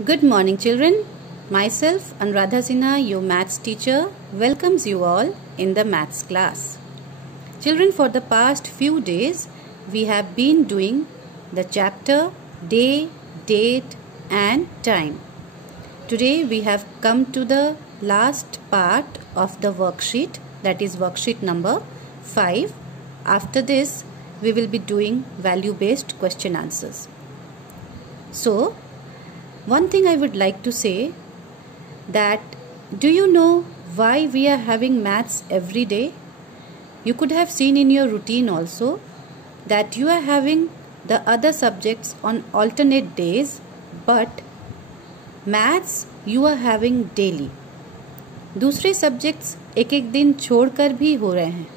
Good morning, children. Myself, Anuradha Sinha, your maths teacher, welcomes you all in the maths class. Children, for the past few days, we have been doing the chapter Day, Date and Time. Today, we have come to the last part of the worksheet, that is worksheet number 5. After this, we will be doing value-based question answers. So, one thing I would like to say that do you know why we are having maths every day? You could have seen in your routine also that you are having the other subjects on alternate days, but maths you are having daily. दूसरे subjects एक एक दिन छोड़कर भी हो रहे हैं,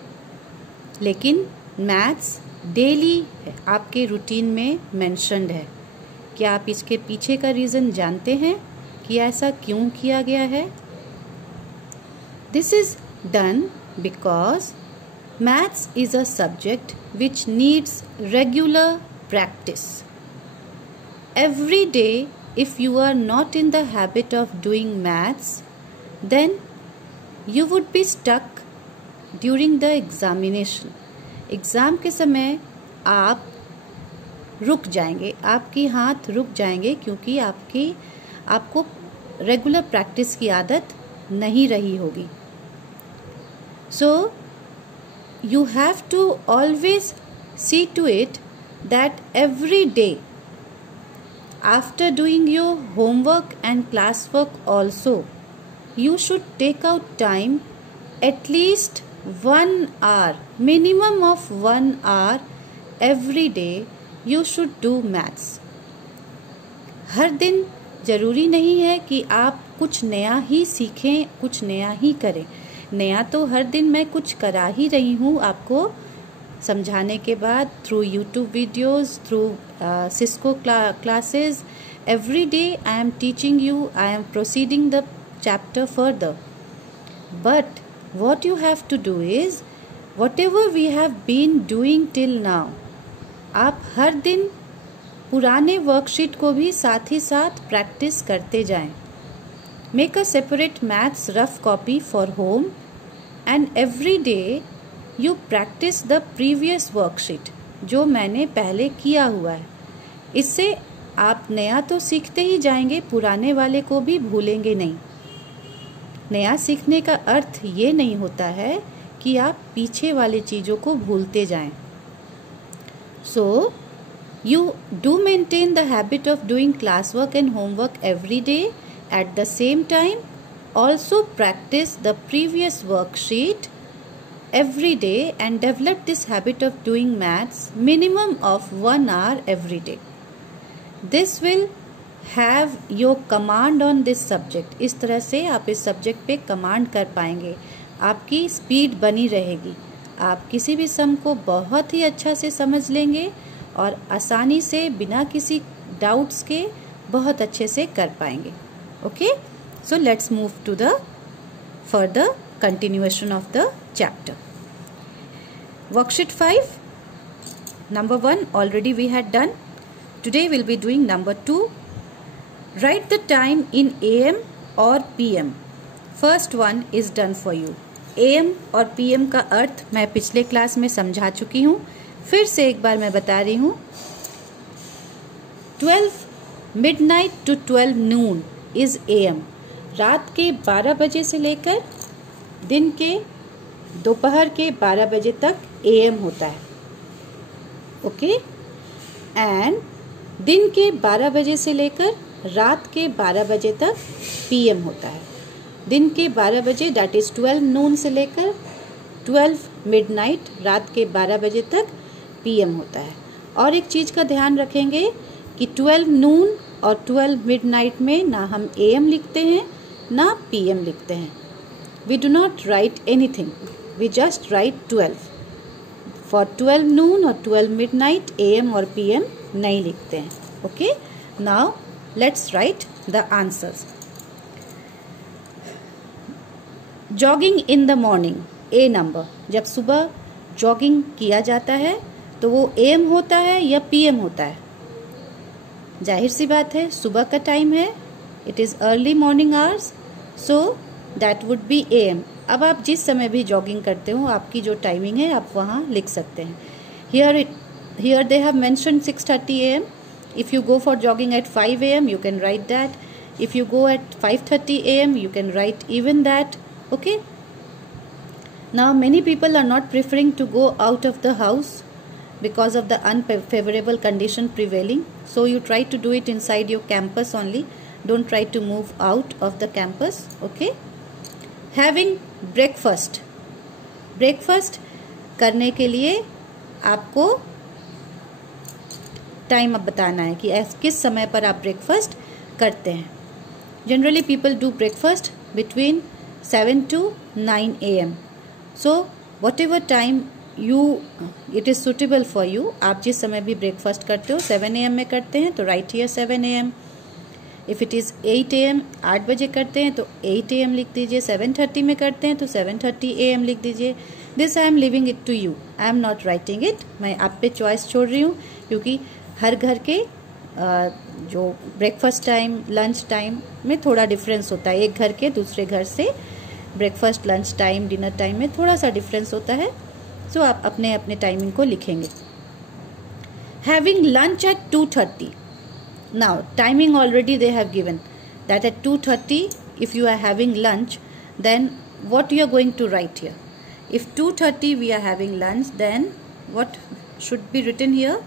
लेकिन मैथ्स डेली आपके रूटीन में मेंशन्ड है. क्या आप इसके पीछे का रीज़न जानते हैं कि ऐसा क्यों किया गया है? This is done because maths is a subject which needs regular practice. Every day if you are not in the habit of doing maths, then you would be stuck during the examination. Exam के समय आप रुक जाएंगे, आपकी हाथ रुक जाएंगे क्योंकि आपको रेगुलर प्रैक्टिस की आदत नहीं रही होगी. So you have to always see to it that every day after doing your homework and class work also you should take out time at least 1 hour, minimum of 1 hour every day you should do maths. हर दिन ज़रूरी नहीं है कि आप कुछ नया ही सीखें, कुछ नया ही करें. नया तो हर दिन मैं कुछ करा ही रही हूँ आपको समझाने के बाद, through YouTube videos, through Cisco classes. Every day I am teaching you, I M proceeding the chapter further. But what you have to do is whatever we have been doing till now, आप हर दिन पुराने worksheet को भी साथ ही साथ practice करते जाएं. Make a separate maths rough copy for home and every day you practice the previous worksheet जो मैंने पहले किया हुआ है. इससे आप नया तो सीखते ही जाएंगे, पुराने वाले को भी भूलेंगे नहीं. नया सीखने का अर्थ ये नहीं होता है कि आप पीछे वाले चीज़ों को भूलते जाएं. So you do maintain the habit of doing class work and homework every day. At the same time also practice the previous worksheet every day and develop this habit of doing maths minimum of 1 hour every day. This will have your command on this subject. इस तरह से आप इस subject पे command कर पाएंगे, आपकी speed बनी रहेगी, आप किसी भी सम को बहुत ही अच्छा से समझ लेंगे और आसानी से बिना किसी डाउट्स के बहुत अच्छे से कर पाएंगे. Okay, so let's move to the further continuation of the chapter. Worksheet 5 number 1 already we had done. Today we'll be doing number 2. Write the time in AM or PM. First one is done for you. AM और PM का अर्थ मैं पिछले class में समझा चुकी हूँ, फिर से एक बार मैं बता रही हूँ. 12 midnight to 12 noon is AM. रात के 12 बजे से लेकर दिन के दोपहर के 12 बजे तक AM होता है. ओके, एंड दिन के 12 बजे से लेकर रात के 12 बजे तक PM होता है. दिन के 12 बजे दैट इज़ 12 नून से लेकर 12 मिडनाइट रात के 12 बजे तक PM होता है. और एक चीज़ का ध्यान रखेंगे कि 12 नून और 12 मिडनाइट में ना हम AM लिखते हैं ना PM लिखते हैं. We do not write anything, we just write 12. For 12 noon और 12 मिडनाइट AM और PM नहीं लिखते हैं. Okay, now let's write the answers. Jogging in the morning, A number. जब सुबह जॉगिंग किया जाता है तो वो AM होता है या PM होता है? जाहिर सी बात है, सुबह का टाइम है It is early morning hours, so that would be AM. अब आप जिस समय भी जॉगिंग करते हो आपकी जो टाइमिंग है आप वहाँ लिख सकते हैं. Here they have mentioned 6:30 AM. If you go for jogging at 5 AM, you can write that. If you go at 5:30 AM, you can write even that. Okay. Now many people are not preferring to go out of the house because of the unfavorable condition prevailing. So you try to do it inside your campus only. Don't try to move out of the campus. Okay. Having breakfast. Breakfast करने के लिए आपको time अब बताना है कि किस समय पर आप ब्रेकफास्ट करते हैं. Generally people do breakfast between 7 to 9 AM. So what ever time it is suitable for you. आप जिस समय भी ब्रेकफास्ट करते हो 7 AM में करते हैं तो right here 7 AM. If it is 8 AM 8 बजे करते हैं तो 8 AM लिख दीजिए. 7:30 में करते हैं तो 7:30 AM लिख दीजिए. This I am leaving it to you. I am not writing it. मैं आप पे चॉइस छोड़ रही हूँ क्योंकि हर घर के जो ब्रेकफास्ट टाइम लंच टाइम में थोड़ा डिफरेंस होता है. एक घर के दूसरे घर से breakfast lunch time dinner time में थोड़ा सा डिफरेंस होता है. सो आप अपने अपने टाइमिंग को लिखेंगे. Having lunch at 2:30. Now timing already they have given that at 2:30 if you are having lunch then what you are going to write here. इफ 2:30 we are having lunch then what should be written here.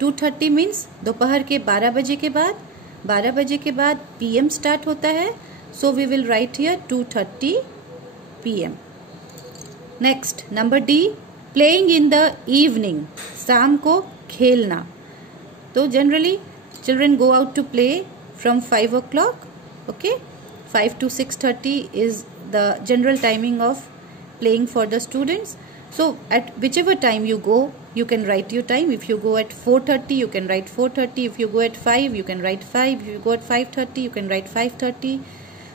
2:30 means दोपहर के 12 बजे के बाद. 12 बजे के बाद PM start होता है. So we will write here 2:30 PM. Next number D, playing in the evening. शाम को खेलना. तो generally children go out to play from 5 o'clock. Okay, 5 to 6:30 is the general timing of playing for the students. So at whichever time you go, you can write your time. If you go at 4:30, you can write 4:30. If you go at 5, you can write 5. If you go at 5:30, you can write 5:30.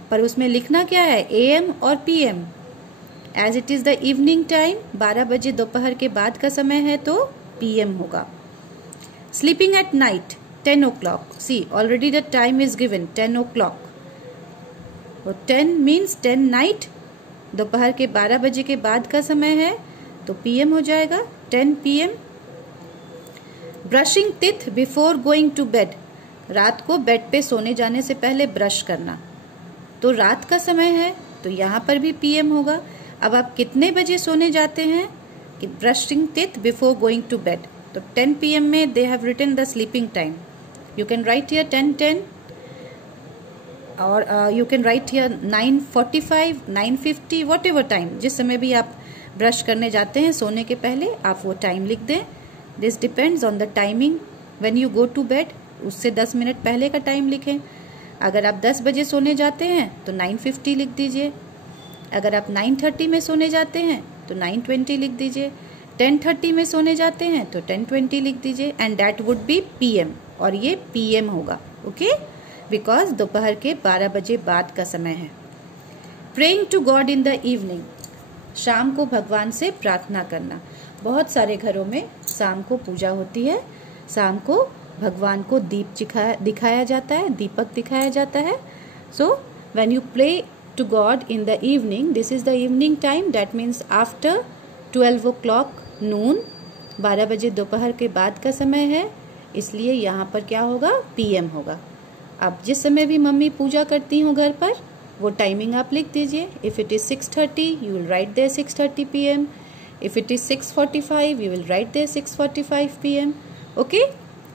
पर उसमें लिखना क्या है, AM और PM. As it is the evening time, 12 बजे दोपहर के बाद का समय है तो PM होगा. Sleeping at night, 10 o'clock. See, already the time is given, 10 o'clock. तो 10 means 10 night. दोपहर के 12 बजे के बाद का समय है तो PM हो जाएगा 10 PM. Brushing teeth before going to bed. रात को बेड पे सोने जाने से पहले ब्रश करना. तो रात का समय है तो यहाँ पर भी PM होगा. अब आप कितने बजे सोने जाते हैं कि brushing teeth before going to bed. तो 10 PM में they have written the sleeping time. You can write here 10:10 और you can write here 9:45 9:50 whatever time. जिस समय भी आप ब्रश करने जाते हैं सोने के पहले आप वो टाइम लिख दें. This depends on the timing when you go to bed. उससे 10 मिनट पहले का टाइम लिखें. अगर आप 10 बजे सोने जाते हैं तो 9:50 लिख दीजिए. अगर आप 9:30 में सोने जाते हैं तो 9:20 लिख दीजिए. 10:30 में सोने जाते हैं तो 10:20 लिख दीजिए. And that would be PM और ये PM होगा. ओके, बिकॉज दोपहर के 12 बजे बाद का समय है. Praying to God in the evening. शाम को भगवान से प्रार्थना करना. बहुत सारे घरों में शाम को पूजा होती है. शाम को भगवान को दीप दिखाया जाता है, दीपक दिखाया जाता है. So when you pray to God in the evening, this is the evening time. That means after 12 o'clock noon. 12 बजे दोपहर के बाद का समय है इसलिए यहाँ पर क्या होगा, PM होगा. अब जिस समय भी मम्मी पूजा करती हूँ घर पर वो टाइमिंग आप लिख दीजिए. If it is 6:30 you will write there 6:30 PM. If it is 6:45 you will write there 6:45 PM. Okay,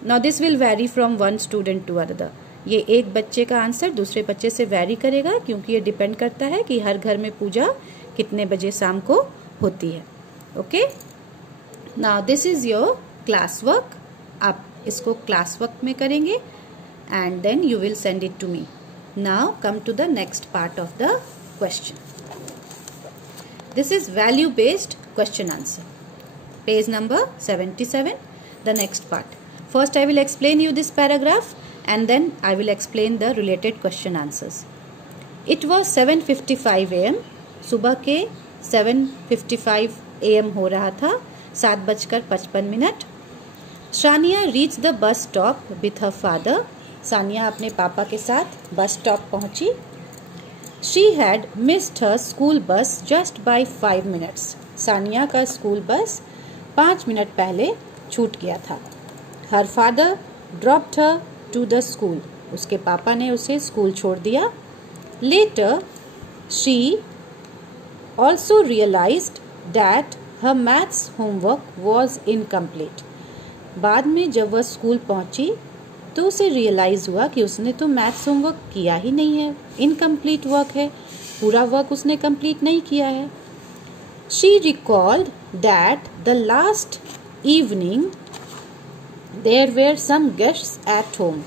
now this will vary from one student to another. ये एक बच्चे का आंसर दूसरे बच्चे से वेरी करेगा क्योंकि ये डिपेंड करता है कि हर घर में पूजा कितने बजे शाम को होती है. Okay, now this is your class work. आप इसको क्लास वर्क में करेंगे and then you will send it to me. Now come to the next part of the question. This is value based question answer. Page number 77, the next part. First I will explain you this paragraph and then I will explain the related question answers. It was 7:55 AM. सुबह के 7:55 AM हो रहा था. 7:55. Shania reached the bus stop with her father Sania अपने पापा के साथ bus stop पहुंची। She had missed her school bus just by 5 minutes. Sania का स्कूल बस 5 मिनट पहले छूट गया था। Her father dropped her to the school. उसके पापा ने उसे स्कूल छोड़ दिया। Later she also realised that her maths homework was incomplete. बाद में जब वह स्कूल पहुंची तो उसे रियलाइज हुआ कि उसने तो मैथ्स होमवर्क किया ही नहीं है, इनकम्प्लीट वर्क है, पूरा वर्क उसने कंप्लीट नहीं किया है। She recalled that the last evening there were some guests at home.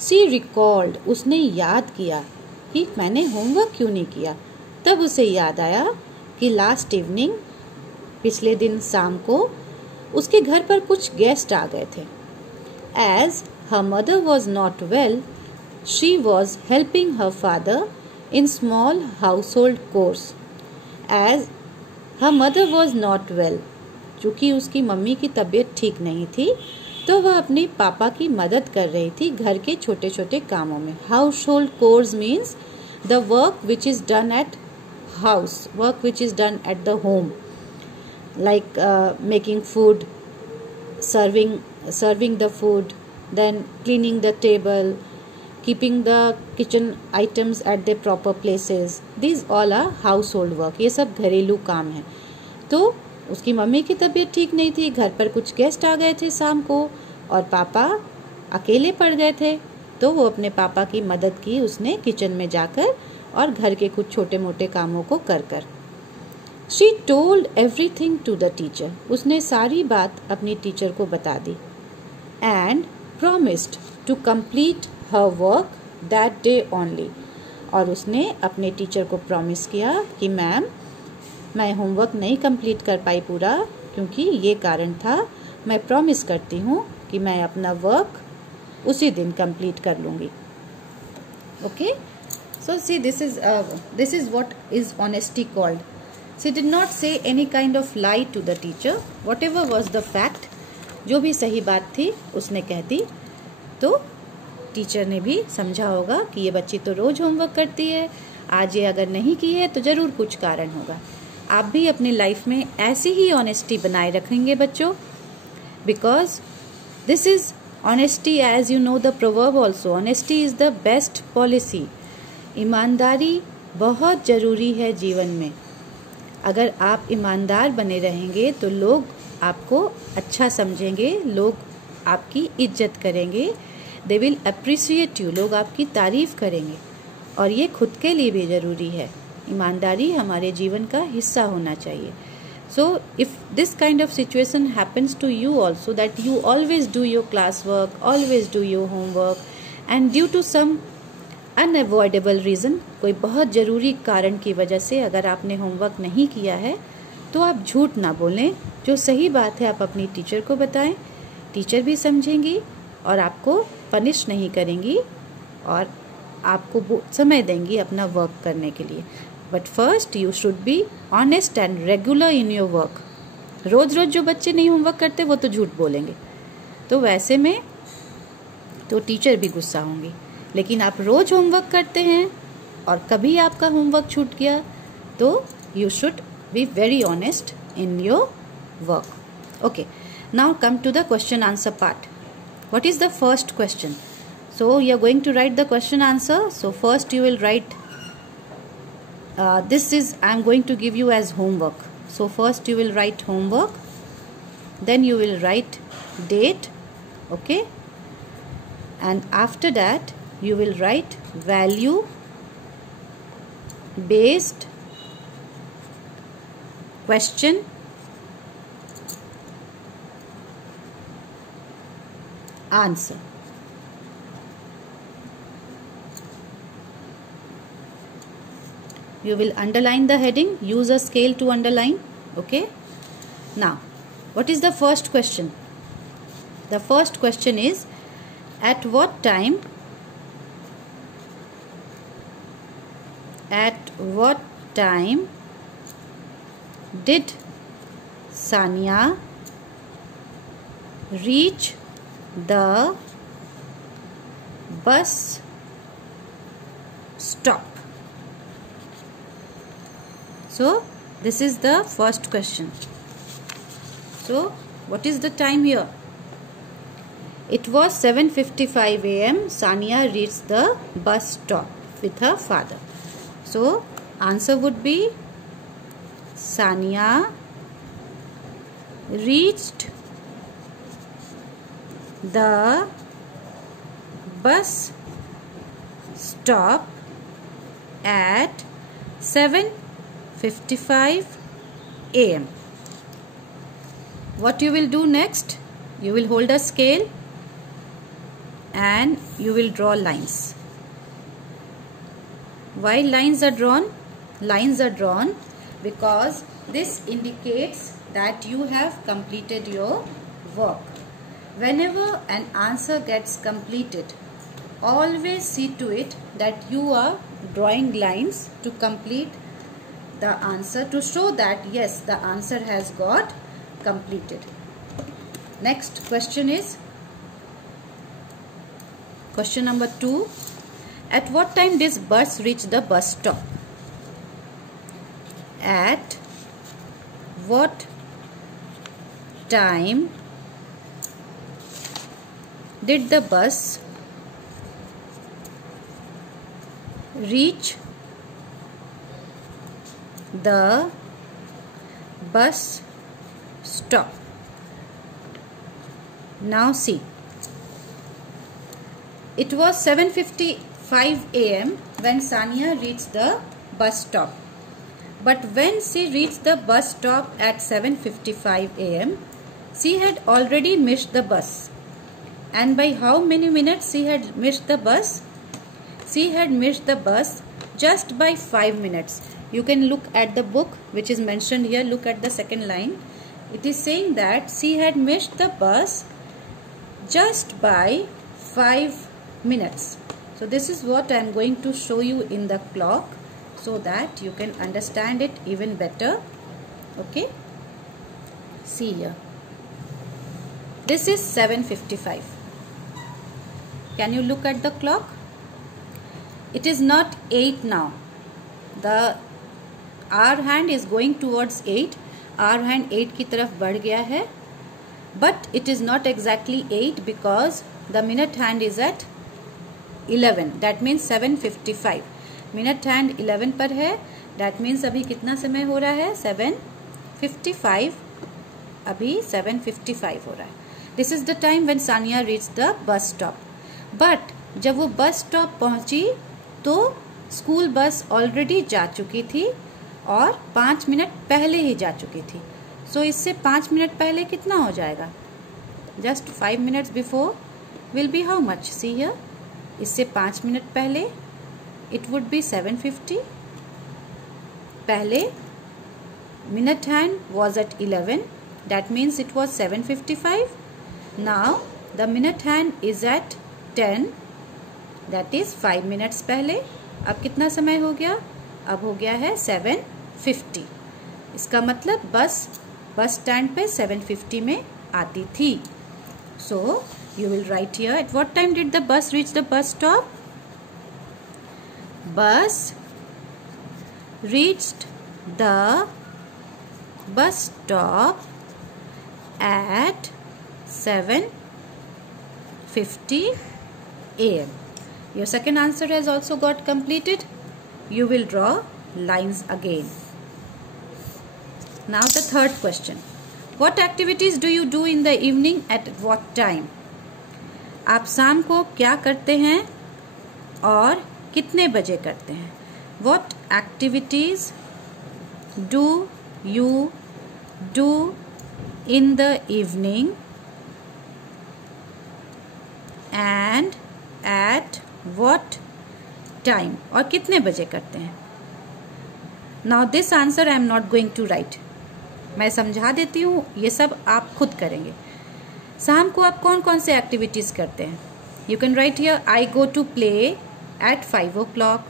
She recalled, उसने याद किया कि मैंने होमवर्क क्यों नहीं किया। तब उसे याद आया कि लास्ट इवनिंग, पिछले दिन शाम को उसके घर पर कुछ गेस्ट आ गए थे। As her mother was not well, she was helping her father in small household chores. As her mother was not well, चूँकि उसकी मम्मी की तबीयत ठीक नहीं थी तो वह अपने पापा की मदद कर रही थी घर के छोटे छोटे कामों में। Household chores means the work which is done at house, work which is done at the home, like making food, serving the food, then cleaning the table, keeping the kitchen items at their proper places. These all are household work. ये सब घरेलू काम है। तो उसकी mummy की तबीयत ठीक नहीं थी, घर पर कुछ गेस्ट आ गए थे शाम को और पापा अकेले पड़ गए थे, तो वो अपने पापा की मदद की उसने किचन में जाकर और घर के कुछ छोटे मोटे कामों को कर कर। She told everything to the teacher. उसने सारी बात अपनी टीचर को बता दी। And promised to complete her work that day only. और उसने अपने टीचर को प्रॉमिस किया कि मैम, मैं होमवर्क नहीं कंप्लीट कर पाई पूरा क्योंकि ये कारण था, मैं प्रॉमिस करती हूँ कि मैं अपना वर्क उसी दिन कंप्लीट कर लूँगी। Okay, so see, this is what is honesty called. She did not say any kind of lie to the teacher. Whatever was the fact, जो भी सही बात थी उसने कह दी, तो टीचर ने भी समझा होगा कि ये बच्ची तो रोज होमवर्क करती है, आज ये अगर नहीं की है तो जरूर कुछ कारण होगा। आप भी अपनी लाइफ में ऐसी ही ऑनेस्टी बनाए रखेंगे बच्चों, because this is honesty, as you know the proverb also, honesty is the best policy. ईमानदारी बहुत जरूरी है जीवन में। अगर आप ईमानदार बने रहेंगे तो लोग आपको अच्छा समझेंगे, लोग आपकी इज्जत करेंगे, दे विल अप्रिशिएट यू, लोग आपकी तारीफ करेंगे। और ये खुद के लिए भी ज़रूरी है। ईमानदारी हमारे जीवन का हिस्सा होना चाहिए। So if this kind of situation happens to you also, that you always do your class work, always do your homework, and due to some unavoidable reason, कोई बहुत ज़रूरी कारण की वजह से अगर आपने होमवर्क नहीं किया है, तो आप झूठ ना बोलें, जो सही बात है आप अपनी टीचर को बताएं। टीचर भी समझेंगी और आपको पनिश नहीं करेंगी और आपको समय देंगी अपना वर्क करने के लिए। But first you should be honest and regular in your work. रोज रोज जो बच्चे नहीं होमवर्क करते वो तो झूठ बोलेंगे, तो वैसे में तो टीचर भी गुस्सा होंगी। लेकिन आप रोज होमवर्क करते हैं और कभी आपका होमवर्क छूट गया तो you should be very honest in your work. Okay, now come to the question answer part. What is the first question? So you are going to write the question answer. So first you will write this is I am going to give you as homework. So first you will write homework, then you will write date, okay, and after that you will write value based question answer. You will underline the heading, use a scale to underline. Okay, now what is the first question? The first question is, at what time did Sania reach the bus stop. So this is the first question. So what is the time here? It was 7:55 a.m. Sania reached the bus stop with her father. So answer would be Sania reached the bus stop at 7:55 a.m. What you will do next? You will hold a scale and you will draw lines. Why lines are drawn? Lines are drawn because this indicates that you have completed your work. Whenever an answer gets completed, always see to it that you are drawing lines to complete the answer, to show that yes, the answer has got completed. Next question is question number 2. At what time did bus reach the bus stop? At what time did the bus reach the bus stop? Now see, it was 7:55 a.m. when Sania reached the bus stop. But when she reached the bus stop at 7:55 a.m., she had already missed the bus. And by how many minutes she had missed the bus? She had missed the bus just by 5 minutes. You can look at the book which is mentioned here. Look at the second line. It is saying that she had missed the bus just by 5 minutes. So this is what I am going to show you in the clock so that you can understand it even better. Okay. See here. This is 7:55. Can you look at the clock? It is not 8 now. The hour hand is going towards 8. Hour hand 8 की तरफ बढ़ गया है. But it is not exactly 8 because the minute hand is at 11. That means 7:55. Minute hand 11 पर है. That means अभी कितना समय हो रहा है? 7:55. अभी 7:55 हो रहा है. This is the time when Sania reached the bus stop. But जब वो बस स्टॉप पहुंची तो स्कूल बस ऑलरेडी जा चुकी थी और 5 मिनट पहले ही जा चुकी थी. सो इससे 5 मिनट पहले कितना हो जाएगा? Just 5 minutes before will be how much? See here. इससे 5 मिनट पहले इट वुड बी 7:50. पहले minute hand was at 11. That means it was 7:55. Now the minute hand is at 10. That is 5 minutes पहले. अब कितना समय हो गया? अब हो गया है 7:50. इसका मतलब बस स्टैंड पे 7:50 में आती थी. So you will write here, at what time did the bus reach the bus stop? Bus reached the bus stop at 7:50 a.m. Your second answer has also got completed. You will draw lines again. Now the third question. What activities do you do in the evening at what time? आप शाम को क्या करते हैं और कितने बजे करते हैं? What activities do you do in the evening and at what time? और कितने बजे करते हैं? Now this answer I am not going to write. मैं समझा देती हूँ, ये सब आप खुद करेंगे. शाम को आप कौन कौन से एक्टिविटीज करते हैं? You can write here, I go to play at 5 o'clock.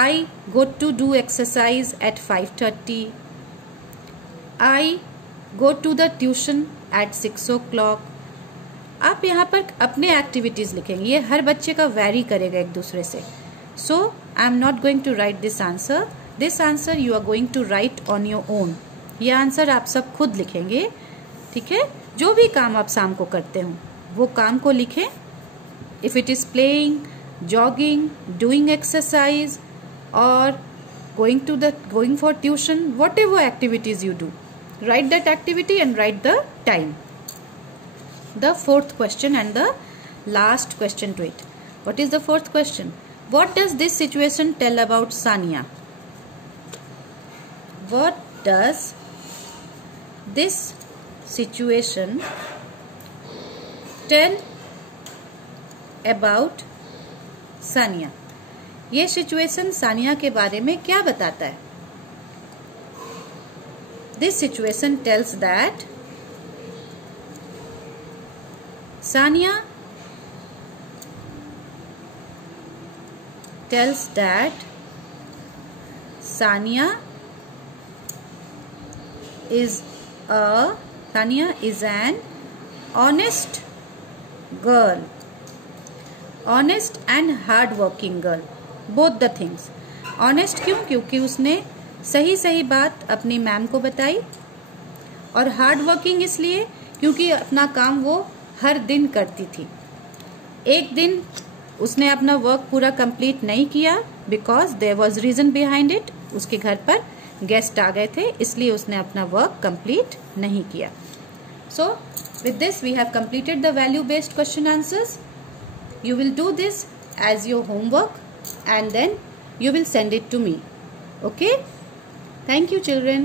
I go to do exercise at 5:30. I go to the tuition at 6 o'clock. आप यहाँ पर अपने एक्टिविटीज लिखेंगे, ये हर बच्चे का वेरी करेगा एक दूसरे से. So I am not going to write this answer you are going to write on your own. ये आंसर आप सब खुद लिखेंगे, ठीक है. जो भी काम आप शाम को करते हो वो काम को लिखें. If it is playing, jogging, doing exercise और going for tuition, whatever activities you do, write that activity and write the time. The fourth question and the last question to it. What is the fourth question? What does this situation tell about Sania? What does this situation tell about Sania? ये situation Sania के बारे में क्या बताता है? This situation tells that Sania is an honest girl, honest and hard working girl. Both the things. Honest क्यों? क्योंकि उसने सही बात अपनी मैम को बताई. और हार्ड वर्किंग इसलिए क्योंकि अपना काम वो हर दिन करती थी. एक दिन उसने अपना वर्क पूरा कंप्लीट नहीं किया because there was reason behind it. उसके घर पर गेस्ट आ गए थे, इसलिए उसने अपना वर्क कंप्लीट नहीं किया. So with this we have completed the value based question answers. You will do this as your homework and then you will send it to me. Okay? Thank you, children.